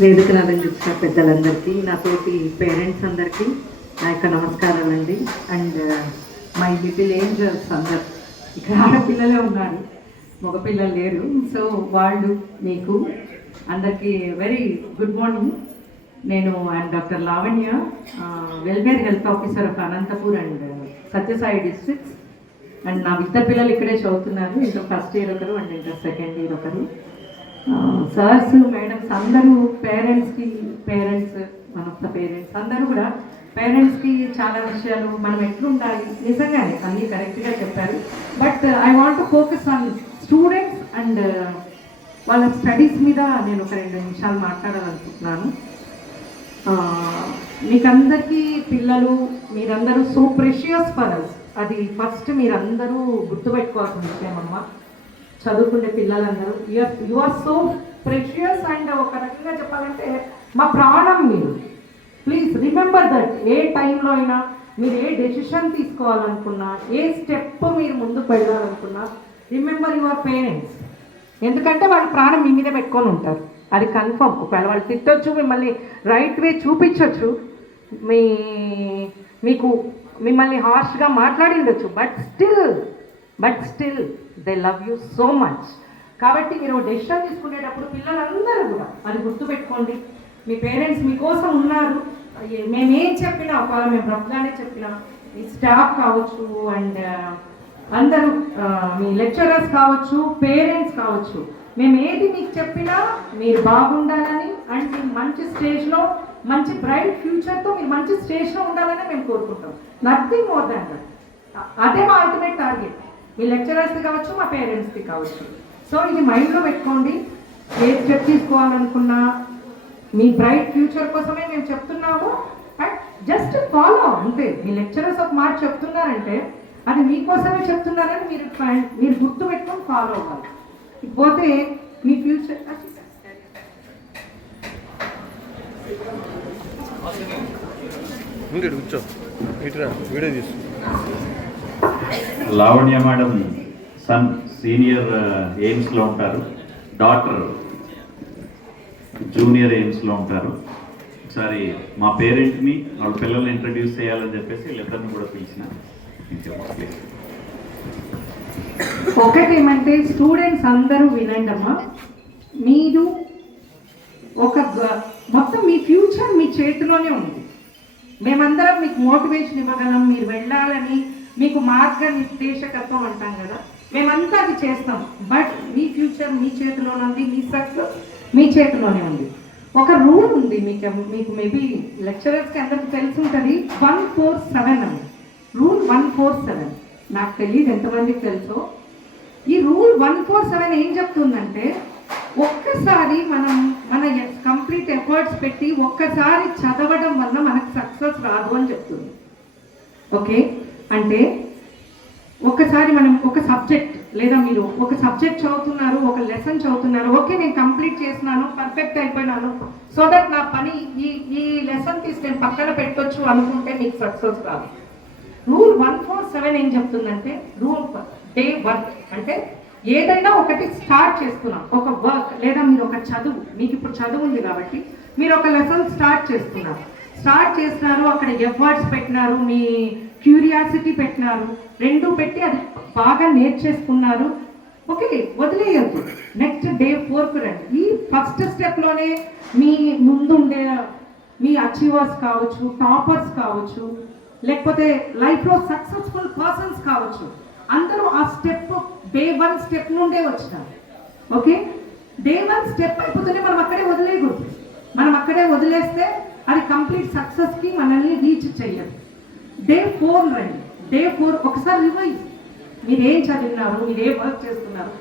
వేదికను అలంకరించిన పెద్దలందరికీ నాతోటి పేరెంట్స్ అందరికీ నా యొక్క నమస్కారాలండి. And uh, my little angels అందరు. ఇక్కడ ఆడపిల్లలే ఉన్నారు మగపిల్లలు లేరు. సో వాళ్ళు మీకు అందరికీ వెరీ గుడ్ మార్నింగ్ నేను and doctor Lavanya welfare health officer of Anantapur and uh, Satyasai districts and నా ఇద్దరు పిల్లలు ఇక్కడే చదువుతున్నారు. ఇంకా ఫస్ట్ ఇయర్ ఒకరు అండ్ ఇంకా సెకండ్ ఇయర్ ఒకరు. సార్స్ మేడమ్స్ అందరూ పేరెంట్స్కి పేరెంట్స్ మన ద పేరెంట్స్ అందరూ కూడా పేరెంట్స్కి చాలా విషయాలు మనం ఎట్లుండాలి? నిజంగానే అన్నీ కరెక్ట్గా చెప్పారు. But I want focus on students and వాళ్ళ స్టడీస్ మీద నేను ఒక రెండు నిమిషాలు మాట్లాడాలనుకుంటున్నాను మీకందరికీ పిల్లలు మీరందరూ సో ప్రెషియస్ ఫర్ అది ఫస్ట్ మీరందరూ గుర్తుపెట్టుకోవాల్సిన విషయం అమ్మ చదువుకునే పిల్లలందరూ you are so precious and ఒక రకంగా చెప్పాలంటే మా ప్రాణం మీరు. ప్లీజ్ రిమెంబర్ దట్ ఏ టైంలో అయినా మీరు ఏ డెసిషన్ తీసుకోవాలనుకున్నా ఏ స్టెప్ మీరు ముందుకు వెళ్ళాలనుకున్నా రిమెంబర్ యువర్ పేరెంట్స్ ఎందుకంటే వాళ్ళు ప్రాణం మీ మీద పెట్టుకొని ఉంటారు. అది కన్ఫర్మ్ ఒకవేళ వాళ్ళు తిట్టొచ్చు మిమ్మల్ని రైట్ వే చూపించవచ్చు మీ మీకు మిమ్మల్ని హార్ష్గా మాట్లాడిండొచ్చు but still but still they love you so much కాబట్టి మీరు డెసిషన్ తీసుకునేటప్పుడు పిల్లలందరూ కూడా అది గుర్తుపెట్టుకోండి. మీ పేరెంట్స్ మీకోసం ఉన్నారు. మేమేం చెప్పినా ఒకవేళ మేము రఫ్గానే చెప్పినా మీ స్టాఫ్ కావచ్చు అండ్ uh, అందరూ uh, మీ లెక్చరర్స్ కావచ్చు పేరెంట్స్ కావచ్చు మేము ఏది మీకు చెప్పినా మీరు బాగుండాలని అండ్ మీరు మంచి స్టేజ్లో మంచి బ్రైట్ ఫ్యూచర్తో మీరు మంచి స్టేజ్లో ఉండాలని మేము కోరుకుంటాం. నథింగ్ మోర్ దాన్ దట్ అదే మా అల్టిమేట్ టార్గెట్ మీ లెక్చరర్స్కి కావచ్చు మా పేరెంట్స్ది కావచ్చు. సో ఇది మైండ్లో పెట్టుకోండి. ఏ స్టెప్ తీసుకోవాలనుకున్నా మీ బ్రైట్ ఫ్యూచర్ కోసమే మేము చెప్తున్నాము. అండ్ జస్ట్ ఫాలో అంతే. మీ లెక్చరర్స్ ఒక మాట చెప్తున్నారంటే అది మీకోసమే చెప్తున్నారని మీరు మీరు గుర్తు పెట్టుకొని ఫాలో అవ్వాలి. పోతే మీ ఫ్యూచర్ కూర్చో. వీడియో తీసు లావణ్య మేడం సన్ సీనియర్ ఎయిమ్స్లో ఉంటారు. డాక్టర్ జూనియర్ ఎయిమ్స్లో ఉంటారు. ఒకసారి మా పేరెంట్ని వాళ్ళ పిల్లల్ని ఇంట్రడ్యూస్ చేయాలని చెప్పేసి వీళ్ళిద్దరిని కూడా పిలిచిన ఒకటేమంటే ఏమంటే స్టూడెంట్స్ అందరూ వినండి అమ్మా మీరు ఒక మొత్తం మీ ఫ్యూచర్ మీ చేతిలోనే ఉంది. మేమందరం మీకు మోటివేషన్ ఇవ్వగలం మీరు వెళ్ళాలి. మీకు మార్గనిర్దేశకత్వం అంటాం కదా. మేమంతా అది చేస్తాం. బట్ మీ ఫ్యూచర్ మీ చేతిలోనే ఉంది మీ సక్సెస్ మీ చేతిలోనే ఉంది. ఒక రూల్ ఉంది మీకు మీకు మేబీ లెక్చరర్స్కి అందరికి తెలిసి ఉంటుంది వన్ ఫోర్ సెవెన్ అని. Rule one four seven. నాకు తెలియదు ఎంతమందికి తెలుసో. ఈ రూల్ వన్ ఫోర్ సెవెన్ ఏం చెప్తుందంటే ఒక్కసారి మనం మన కంప్లీట్ ఎఫర్ట్స్ పెట్టి ఒక్కసారి చదవడం వల్ల మనకు సక్సెస్ రాదు అని చెప్తుంది. ఓకే? అంటే ఒక్కసారి మనం ఒక సబ్జెక్ట్ లేదా మీరు ఒక సబ్జెక్ట్ చదువుతున్నారు ఒక లెసన్ చదువుతున్నారు ఓకే నేను కంప్లీట్ చేసినాను పర్ఫెక్ట్ అయిపోయినాను సో దట్ నా పని ఈ ఈ లెసన్ తీసి నేను పక్కన పెట్టొచ్చు అనుకుంటే మీకు సక్సెస్ రాదు రూల్ వన్ ఫోర్ సెవెన్ ఏం చెప్తుందంటే రూల్ డే వర్క్ అంటే ఏదైనా ఒకటి స్టార్ట్ చేస్తున్నాం ఒక వర్క్ లేదా మీరు ఒక చదువు మీకు ఇప్పుడు చదువు ఉంది కాబట్టి మీరు ఒక లెసన్ స్టార్ట్ చేస్తున్నారు. స్టార్ట్ చేస్తున్నారు అక్కడ ఎఫర్ట్స్ పెట్టినారు మీ క్యూరియాసిటీ పెట్టినారు. రెండు పెట్టి అది బాగా నేర్చేసుకున్నారు. ఓకే వదిలేయద్దు. నెక్స్ట్ డే ఫోర్కి రండి. ఈ ఫస్ట్ స్టెప్లోనే మీ ముందుండే మీ అచీవర్స్ కావచ్చు టాపర్స్ కావచ్చు లేకపోతే లైఫ్లో సక్సెస్ఫుల్ పర్సన్స్ కావచ్చు. అందరూ ఆ స్టెప్ డే వన్ స్టెప్ నుండే వచ్చినారు. ఓకే? డే వన్ స్టెప్ అయిపోతేనే మనం అక్కడే వదిలేయకూడదు. మనం అక్కడే వదిలేస్తే అది కంప్లీట్ సక్సెస్కి మనల్ని రీచ్ చేయదు. డే ఫోర్ రండి డే ఫోర్ ఒకసారి రివైజ్ మీరు ఏం చదివినారు? మీరు ఏ వర్క్ చేస్తున్నారు?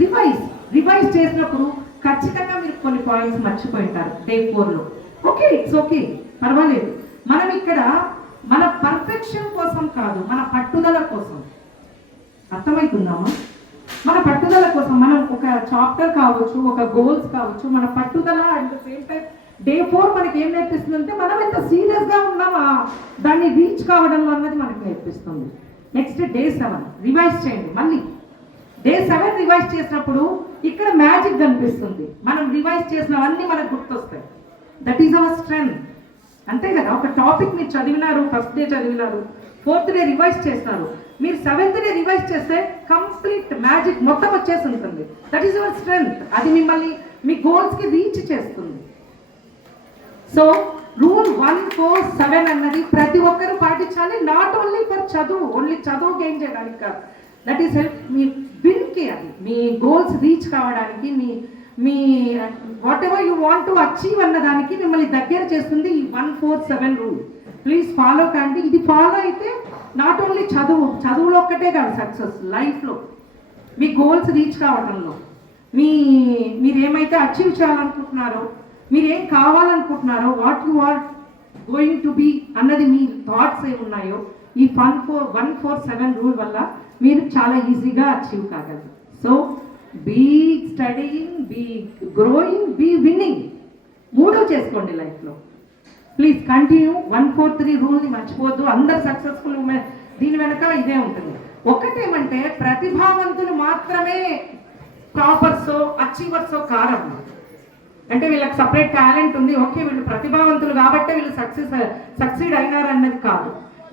రివైజ్ రివైజ్ చేసినప్పుడు ఖచ్చితంగా మీరు కొన్ని పాయింట్స్ మర్చిపోయి ఉంటారు డే ఫోర్లో ఓకే ఇట్స్ ఓకే పర్వాలేదు. మనం ఇక్కడ మన పర్ఫెక్షన్ కోసం కాదు మన పట్టుదల కోసం. అర్థమవుతుందామా మన పట్టుదల కోసం మనం ఒక చాప్టర్ కావచ్చు ఒక గోల్స్ కావచ్చు మన పట్టుదల at the same time day four మనకి ఏం నేర్పిస్తుందంటే మనం ఎంత సీరియస్గా ఉన్నామా దాన్ని రీచ్ కావడం అన్నది మనకు నేర్పిస్తుంది. నెక్స్ట్ డే సెవెన్ రివైజ్ చేయండి మళ్ళీ. డే సెవెన్ రివైజ్ చేసినప్పుడు ఇక్కడ మ్యాజిక్ కనిపిస్తుంది. మనం రివైజ్ చేసినవన్నీ మనకు గుర్తొస్తాయి. దట్ ఈస్ అవర్ స్ట్రెంగ్త్ అంతే కదా ఒక టాపిక్ మీరు చదివినారు ఫస్ట్ డే చదివినారు ఫోర్త్ డే రివైజ్ చేస్తారు మీరు సెవెంత్ డే రివైజ్ చేస్తే కంప్లీట్ మ్యాజిక్ మొత్తం వచ్చేసి ఉంటుంది. దట్ ఈస్ అవర్ స్ట్రెంగ్త్ అది మిమ్మల్ని మీ గోల్స్కి రీచ్ చేస్తుంది. So rule one four seven అన్నది ప్రతి ఒక్కరూ పాటించాలి నాట్ ఓన్లీ ఫర్ చదువు ఓన్లీ చదువు గెయిన్ చేయడానికి కాదు. దట్ ఈస్ హెల్ప్ మీ విన్కి అది మీ గోల్స్ రీచ్ కావడానికి మీ మీ whatever you want to achieve అన్న దానికి మిమ్మల్ని దగ్గర చేస్తుంది ఈ one four seven rule please follow కండి. ఇది ఫాలో అయితే నాట్ ఓన్లీ చదువు చదువులో ఒక్కటే కాదు సక్సెస్ లైఫ్లో మీ గోల్స్ రీచ్ కావడంలో మీ మీరు ఏమైతే అచీవ్ చేయాలనుకుంటున్నారో మీరు ఏం కావాలనుకుంటున్నారో what you are going to be అన్నది మీ థాట్స్ ఏమి ఉన్నాయో ఈ one four one four seven rule వల్ల మీరు చాలా ఈజీగా achieve కాగలరు. So be studying be growing be winning మూడో చేసుకోండి లైఫ్లో please continue one four three రూల్ని మర్చిపోద్దు అందరు సక్సెస్ఫుల్ దీని వెనక ఇదే ఉంటుంది. ఒకటేమంటే ప్రతిభావంతులు మాత్రమే టాపర్సో అచీవర్సో కారమ్మా అంటే వీళ్ళకి సపరేట్ టాలెంట్ ఉంది. ఓకే వీళ్ళు ప్రతిభావంతులు కాబట్టే వీళ్ళు సక్సెస్ సక్సీడ్ అయినారు అన్నది కాదు.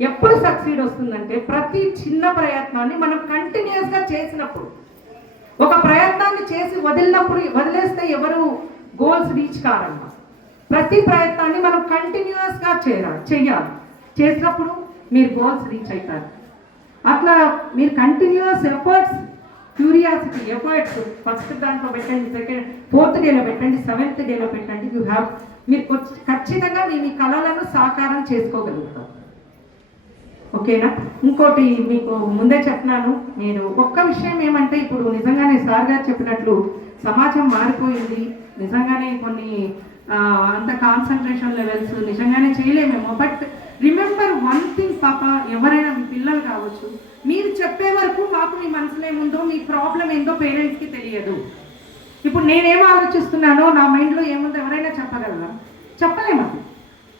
ఎప్పుడు సక్సీడ్ వస్తుందంటే ప్రతి చిన్న ప్రయత్నాన్ని మనం కంటిన్యూస్గా చేసినప్పుడు. ఒక ప్రయత్నాన్ని చేసి వదిలినప్పుడు వదిలేస్తే ఎవరు గోల్స్ రీచ్ కారమ్మా. ప్రతి ప్రయత్నాన్ని మనం కంటిన్యూస్గా చేయాలి చేయాలి చేసినప్పుడు మీరు గోల్స్ రీచ్ అవుతారు. అట్లా మీరు continuous efforts curiosity efforts first దాంట్లో పెట్టండి సెకండ్ ఫోర్త్ డేలో పెట్టండి సెవెంత్ డేలో పెట్టండి యూ హ్యావ్ మీరు ఖచ్చితంగా మీ మీ కళలను సాకారం చేసుకోగలుగుతాం. ఓకేనా? ఇంకోటి మీకు ముందే చెప్తున్నాను నేను ఒక్క విషయం ఏమంటే ఇప్పుడు నిజంగానే సార్ గారు చెప్పినట్లు సమాజం మారిపోయింది నిజంగానే కొన్ని అంత కాన్సన్ట్రేషన్ లెవెల్స్ నిజంగానే చేయలేమేమో బట్ రిమెంబర్ వన్ థింగ్ పాప ఎవరైనా మీ పిల్లలు కావచ్చు మీరు చెప్పే వరకు మాకు మీ మనసులో ఏముందో మీ ప్రాబ్లం ఏందో పేరెంట్స్కి తెలియదు. ఇప్పుడు నేనేం ఆలోచిస్తున్నానో నా మైండ్లో ఏముందో ఎవరైనా చెప్పగలరా? చెప్పలేము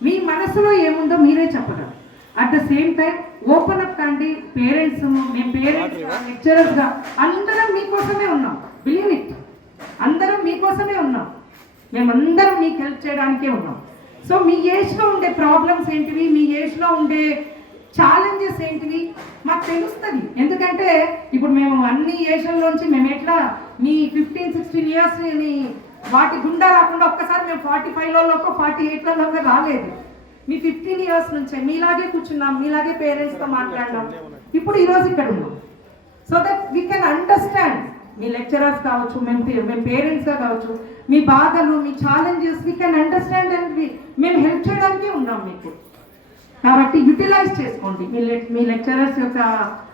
మీ మనసులో ఏముందో మీరే చెప్పగలరు. At the same time open up కండి పేరెంట్స్ మేము పేరెంట్స్ లెక్చరర్స్గా అందరం మీకోసమే ఉన్నాం. బిలీవ్ ఇట్ అందరం మీకోసమే ఉన్నాం. మేమందరం మీకు హెల్ప్ చేయడానికే ఉన్నాం. సో మీ ఏజ్లో ఉండే ప్రాబ్లమ్స్ ఏంటివి? మీ ఏజ్లో ఉండే ఛాలెంజెస్ ఏంటివి? మాకు తెలుస్తుంది. ఎందుకంటే ఇప్పుడు మేము అన్ని ఏజ్లోంచి మేము ఎట్లా మీ ఫిఫ్టీన్ సిక్స్టీన్ ఇయర్స్ వాటి గుండా రాకుండా ఒక్కసారి మేము ఫార్టీ ఫైవ్లలోకి ఫార్టీ ఎయిట్లలోకి రాలేదు. మీ ఫిఫ్టీన్ ఇయర్స్ నుంచే మీలాగే కూర్చున్నాం మీలాగే పేరెంట్స్తో మాట్లాడినాం. ఇప్పుడు ఈరోజు ఇక్కడ ఉన్నాం. So that we can understand me lecturers కావచ్చు మేము మేము పేరెంట్స్గా కావచ్చు మీ బాధలు మీ challenges we can understand and మేము హెల్ప్ చేయడానికే ఉన్నాం మీకు. కాబట్టి యూటిలైజ్ చేసుకోండి. మీ లెక్ మీ లెక్చరర్స్ యొక్క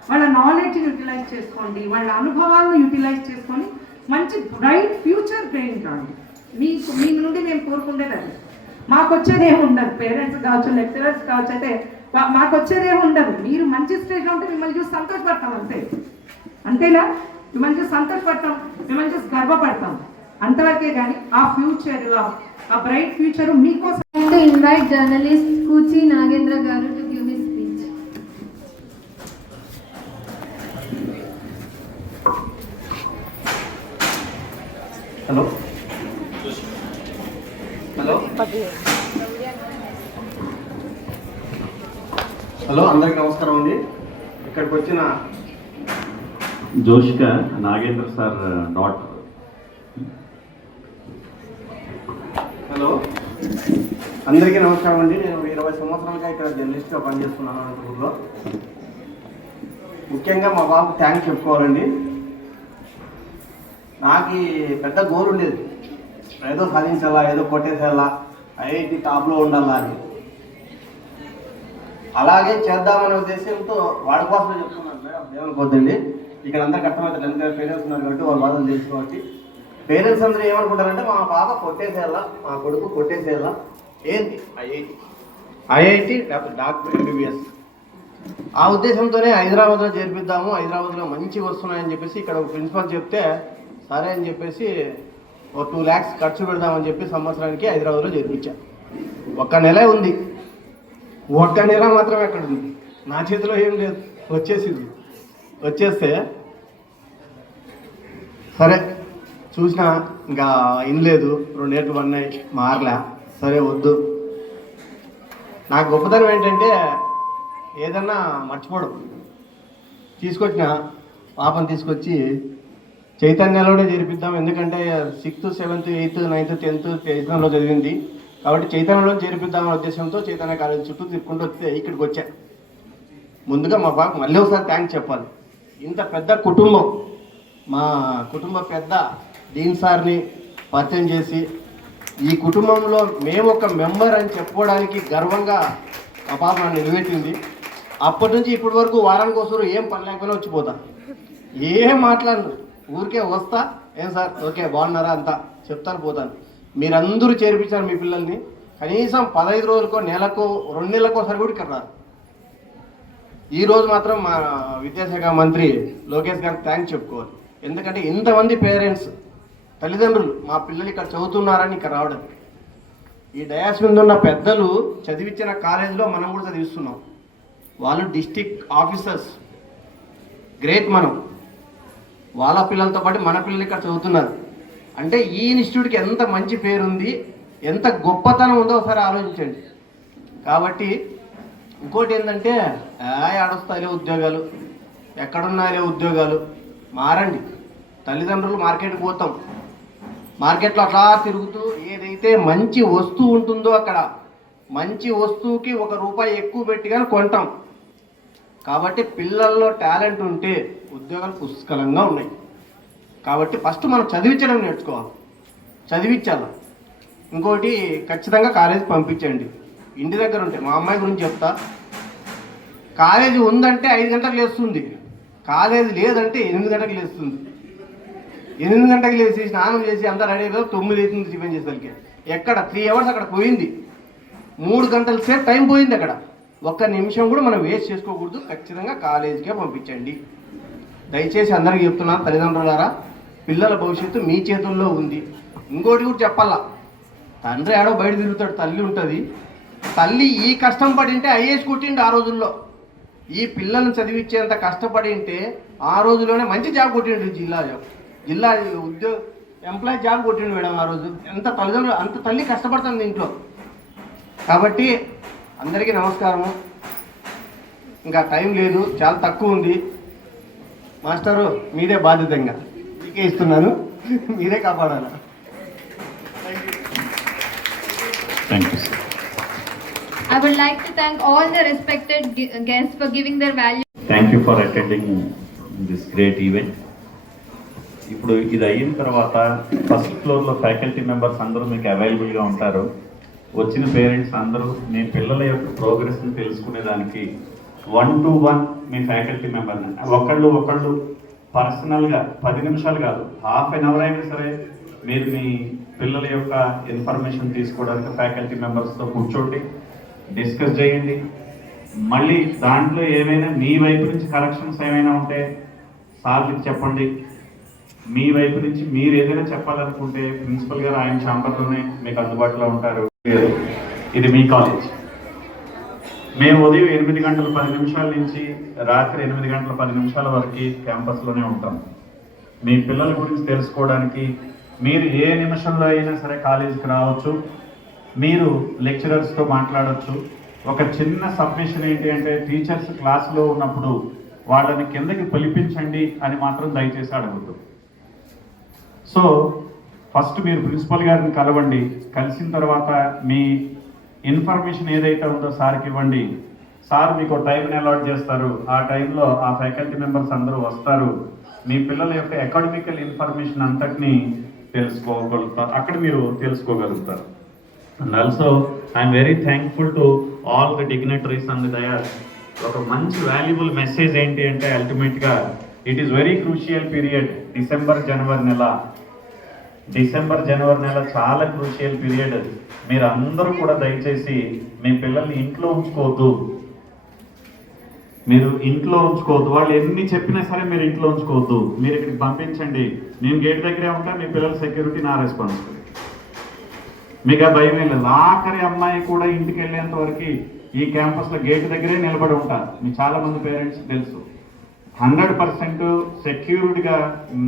వాళ్ళ నాలెడ్జ్ యూటిలైజ్ చేసుకోండి. వాళ్ళ అనుభవాలను యూటిలైజ్ చేసుకొని మంచి బ్రైట్ ఫ్యూచర్ బ్రెయిన్ కాండి మీకు మీ నుండి మేము కోరుకునేది అది. మాకు వచ్చేది ఏమి ఉండదు. పేరెంట్స్ కావచ్చు లెక్చరర్స్ కావచ్చు అయితే మాకు వచ్చేది ఏమి ఉండదు. మీరు మంచి స్టేజ్లో ఉంటే మిమ్మల్ని చూసి సంతోషపడతాం అంతే. అంతేనా? మిమ్మల్ని చూసి సంతోషపడతాం మిమ్మల్ని చూసి గర్వపడతాం. అంతవరకే కానీ ఆ ఫ్యూచర్ ఆ బ్రైట్ ఫ్యూచర్ మీకోసం. ఇన్వైట్ జర్నలిస్ట్ కూచి నాగేంద్ర గారు హలో హలో హలో అందరికి నమస్కారం అండి. ఇక్కడికి వచ్చిన జోషిక నాగేంద్ర సార్ uh, డాట్ అందరికీ నమస్కారం అండి. నేను ఇరవై సంవత్సరాలుగా ఇక్కడ జర్నలిస్ట్గా పనిచేస్తున్నాను అనంతపూర్లో ముఖ్యంగా మా బాబు థ్యాంక్స్ చెప్పుకోవాలండి. నాకు పెద్ద గోల్ ఉండేది. ఏదో సాధించాలా ఏదో కొట్టేసేయాలా ఐఐటి టాప్లో ఉండాలా అని. అలాగే చేద్దామనే ఉద్దేశంతో వాడి కోసమే చెప్తున్నాను మేడం ఏమనుకోద్దండి. ఇక్కడ అందరికి అర్థమవుతుంది ఎందుకంటే పేరెంట్స్ ఉన్నారు కాబట్టి వాళ్ళ బాధలు తెలుసు కాబట్టి. పేరెంట్స్ అందరూ ఏమనుకుంటారంటే మా పాప కొట్టేసేలా మా కొడుకు కొట్టేసేలా ఏంటి ఐఐటి. ఐఐటి లేకపోతే డాక్టర్ ఎంబీబీఎస్. ఆ ఉద్దేశంతోనే హైదరాబాద్లో చేర్పిద్దాము హైదరాబాద్లో మంచిగా వస్తున్నాయని చెప్పేసి ఇక్కడ ఒక ప్రిన్సిపల్ చెప్తే సరే అని చెప్పేసి ఒక టూ ల్యాక్స్ ఖర్చు పెడదామని చెప్పి సంవత్సరానికి హైదరాబాద్లో చేర్పించాను ఒక్క నెలే ఉంది. ఒక్క నెల మాత్రం ఎక్కడ ఉంది. నా చేతిలో ఏం లేదు. వచ్చేసింది. వచ్చేస్తే సరే చూసిన ఇంకా ఇనలేదు. రెండేళ్ళు పడినాయి. మారలే. సరే వద్దు. నా గొప్పతనం ఏంటంటే ఏదన్నా మర్చిపోవడం తీసుకొచ్చిన పాపను తీసుకొచ్చి చైతన్యలోనే చేర్పిద్దాం ఎందుకంటే sixth seventh eighth ninth tenth చైతన్యలో చదివింది. కాబట్టి చైతన్యలో చేర్పిద్దామనే ఉద్దేశంతో చైతన్య కాలేజ్ చుట్టూ తిప్పుకుంటూ వస్తే ఇక్కడికి వచ్చా. ముందుగా మా పాప మళ్ళీ ఒకసారి థ్యాంక్స్ చెప్పాలి. ఇంత పెద్ద కుటుంబం మా కుటుంబ పెద్ద డీన్ సార్ని పరిచయం చేసి ఈ కుటుంబంలో మేము ఒక మెంబర్ అని చెప్పుకోవడానికి గర్వంగా మా పాప నన్ను నిలబెట్టింది. అప్పటి నుంచి ఇప్పటి వరకు వారానికి వస్తారు ఏం పని లేకపోయినా వచ్చిపోతా ఏం మాట్లాడను. ఊరికే వస్తా. ఏం సార్? ఓకే బాగున్నారా? అంతా చెప్తాను పోతాను. మీరందరూ చేర్పించారు మీ పిల్లల్ని. కనీసం పదహైదు రోజులకో నెలకో రెండు నెలలకో ఒకసారి కూడా ఇక్కడ రారు. మాత్రం మా విద్యాశాఖ మంత్రి లోకేష్ గారికి థ్యాంక్స్ చెప్పుకోవాలి. ఎందుకంటే ఇంతమంది పేరెంట్స్ తల్లిదండ్రులు మా పిల్లలు ఇక్కడ చదువుతున్నారని ఇక్కడ రావడం. ఈ డయాస్ మీద ఉన్న పెద్దలు చదివించిన కాలేజీలో మనం కూడా చదివిస్తున్నాం. వాళ్ళు డిస్టిక్ ఆఫీసర్స్. గ్రేట్ మనం. వాళ్ళ పిల్లలతో పాటు మన పిల్లలు ఇక్కడ చదువుతున్నారు. అంటే ఈ ఇన్స్టిట్యూట్కి ఎంత మంచి పేరు ఉంది ఎంత గొప్పతనం ఉందో ఒకసారి ఆలోచించండి. కాబట్టి ఇంకోటి ఏంటంటే ఆడొస్తాయిలే ఉద్యోగాలు? ఎక్కడున్నాయిలే ఉద్యోగాలు? మారండి. తల్లిదండ్రులు మార్కెట్కి పోతాం. మార్కెట్లో అట్లా తిరుగుతూ ఏదైతే మంచి వస్తువు ఉంటుందో అక్కడ మంచి వస్తువుకి ఒక రూపాయి ఎక్కువ పెట్టి కానీ కొంటాం. కాబట్టి పిల్లల్లో టాలెంట్ ఉంటే ఉద్యోగాలు పుష్కలంగా ఉన్నాయి. కాబట్టి ఫస్ట్ మనం చదివించడం నేర్చుకోవాలి. చదివించాలి. ఇంకోటి ఖచ్చితంగా కాలేజీ పంపించండి. ఇంటి దగ్గర ఉంటే మా అమ్మాయి గురించి చెప్తా. కాలేజీ ఉందంటే ఐదు గంటలకు లేస్తుంది. కాలేజీ లేదంటే ఎనిమిది గంటలకు లేస్తుంది. ఎనిమిది గంటలకు లేచి స్నానం చేసి అంతా రెడీ అయిపోయి తొమ్మిది అవుతుంది టిఫిన్ చేసేసరికి. ఎక్కడ త్రీ అవర్స్ అక్కడ పోయింది. మూడు గంటల సేపు టైం పోయింది అక్కడ. ఒక్క నిమిషం కూడా మనం వేస్ట్ చేసుకోకూడదు. ఖచ్చితంగా కాలేజీకే పంపించండి. దయచేసి అందరికీ చెప్తున్నాను తల్లిదండ్రులారా పిల్లల భవిష్యత్తు మీ చేతుల్లో ఉంది. ఇంకోటి కూడా చెప్పాలా? తండ్రి ఆడో బయట తిరుగుతాడు తల్లి ఉంటుంది. తల్లి ఈ కష్టం పడింటే ఐఏఎస్ కుట్టిండు ఆ రోజుల్లో. ఈ పిల్లల్ని చదివించేంత కష్టపడి ఉంటే ఆ రోజుల్లోనే మంచి జాబ్ కొట్టిండు జిల్లా జాబ్ జిల్లా ఉద్యోగ ఎంప్లాయీ జాబ్ కొట్టిండు మేడం ఆ రోజు. ఎంత తల్లిదండ్రులు అంత తల్లి కష్టపడుతుంది ఇంట్లో. కాబట్టి అందరికీ నమస్కారము. ఇంకా టైం లేదు చాలా తక్కువ ఉంది. మాస్టరు మీదే బాధ్యతంగా. మీకే ఇస్తున్నాను. మీరే కాపాడాలి. I would like to thank all the respected gu- guests for giving their value. Thank you for attending this great event ఇప్పుడు ఇది అయిన తర్వాత ఫస్ట్ ఫ్లోర్లో ఫ్యాకల్టీ మెంబర్స్ అందరూ మీకు అవైలబుల్గా ఉంటారు. వచ్చిన పేరెంట్స్ అందరూ మీ పిల్లల యొక్క ప్రోగ్రెస్ని తెలుసుకునేదానికి వన్ టు వన్ మీ ఫ్యాకల్టీ మెంబర్ని ఒకళ్ళు ఒకళ్ళు పర్సనల్గా పది నిమిషాలు కాదు హాఫ్ అన్ అవర్ అయినా సరే మీరు మీ పిల్లల యొక్క ఇన్ఫర్మేషన్ తీసుకోవడానికి ఫ్యాకల్టీ మెంబర్స్తో కూర్చోండి డిస్కస్ చేయండి. మళ్ళీ దాంట్లో ఏమైనా మీ వైపు నుంచి కరెక్షన్స్ ఏమైనా ఉంటే సార్కి చెప్పండి. మీ వైపు నుంచి మీరు ఏదైనా చెప్పాలనుకుంటే ప్రిన్సిపల్ గారు ఆయన ఛాంబర్లోనే మీకు అందుబాటులో ఉంటారు. లేదు. ఇది మీ కాలేజ్. మేము ఉదయం ఎనిమిది గంటల పది నిమిషాల నుంచి రాత్రి ఎనిమిది గంటల పది నిమిషాల వరకు క్యాంపస్లోనే ఉంటాం. మీ పిల్లల గురించి తెలుసుకోవడానికి మీరు ఏ నిమిషంలో అయినా సరే కాలేజీకి రావచ్చు. మీరు లెక్చరర్స్తో మాట్లాడవచ్చు ఒక చిన్న సబ్మిషన్ ఏంటి అంటే టీచర్స్ క్లాస్లో ఉన్నప్పుడు వాళ్ళని కిందకి పిలిపించండి అని మాత్రం దయచేసి అడగద్దు. సో ఫస్ట్ మీరు ప్రిన్సిపల్ గారిని కలవండి. కలిసిన తర్వాత మీ ఇన్ఫర్మేషన్ ఏదైతే ఉందో సార్కి ఇవ్వండి. సార్ మీకు టైంని అలాట్ చేస్తారు. ఆ టైంలో ఆ ఫ్యాకల్టీ మెంబర్స్ అందరూ వస్తారు. మీ పిల్లల యొక్క అకాడమికల్ ఇన్ఫర్మేషన్ అంతటిని తెలుసుకోగలుగుతారు అక్కడ మీరు తెలుసుకోగలుగుతారు. And also I'm very thankful to all the dignitaries and their ఒక మంచి వాల్యుబుల్ మెసేజ్ ఏంటి అంటే అల్టిమేట్గా it is very crucial period December జనవరి నెల. డిసెంబర్ జనవరి నెల చాలా క్రూషియల్ పీరియడ్ మీరు అందరూ కూడా దయచేసి మీ పిల్లల్ని ఇంట్లో ఉంచుకోవద్దు. మీరు ఇంట్లో ఉంచుకోవద్దు. వాళ్ళు ఎన్ని చెప్పినా సరే మీరు ఇంట్లో ఉంచుకోవద్దు. మీరు ఇక్కడికి పంపించండి. నేను గేట్ దగ్గరే ఉంటా మీ పిల్లల సెక్యూరిటీ నా రెస్పాన్సిబిలిటీ మీకు ఆ భయం ఏం లేదు. ఆఖరి అమ్మాయి కూడా ఇంటికి వెళ్ళేంత వరకు ఈ క్యాంపస్లో గేట్ దగ్గరే నిలబడి ఉంటారు మీ చాలా మంది పేరెంట్స్ తెలుసు. హండ్రెడ్ పర్సెంట్ సెక్యూర్డ్గా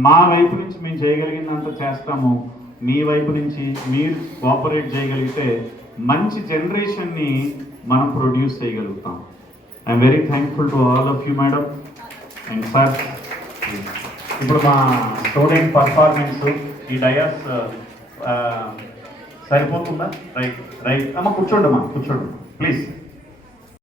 మా వైపు నుంచి మేము చేయగలిగినంత చేస్తాము. మీ వైపు నుంచి మీరు కోఆపరేట్ చేయగలిగితే మంచి జనరేషన్ని మనం ప్రొడ్యూస్ చేయగలుగుతాం. I'm very thankful to all of you madam and sir ఇప్పుడు మా స్టూడెంట్ పర్ఫార్మెన్స్ ఈ డయాస్ uh, uh, సరిపోతుందా? రైట్ రైట్ అమ్మ కూర్చోండమ్మా కూర్చోండి. ప్లీజ్